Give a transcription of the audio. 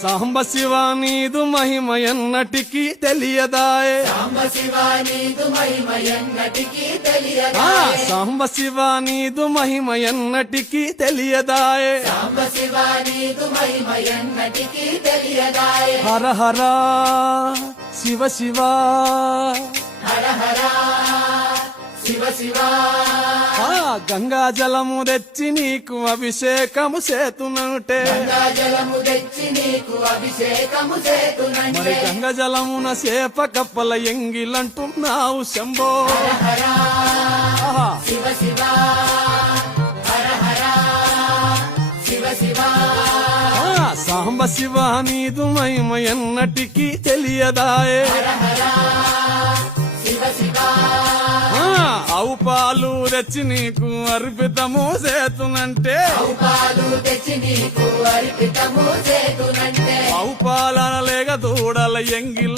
సాంబ శివ నీదు మహిమ ఎన్నటికీ తెలియదాయే సాంబ శివ నీదు మహిమ ఎన్నటికీ ఆ, తెలియదాయే సాంబ శివ నీదు మహిమ ఎన్నటికీ తెలియదాయే సాంబ శివ నీదు మహిమ ఎన్నటికీ తెలియదాయే హర హర శివ శివ హర హర శివ శివ ఆ, గంగా జలము తెచ్చి నీకు అభిషేకము చేతునంటే గంగా జలము తెచ్చి నీకు అభిషేకము మరి చేతునంటే గంగ జలమున సేప కప్పల ఎంగిలంటున్నావు శంభో హర ఆహా. శివ శివ హర హర శివ శివ ఆ, సాంబ శివ నీదు మహిమ ఎన్నటికీ తెలియదాయే హర హర శివ శివ ఆ, ఆవు పాలు తెచ్చి నీకు అర్పితము చేతునంటే పాలు తెచ్చి నీకు అర్పితము చేతునంటే ఆవు పాలన లేక దూడల ఎంగిల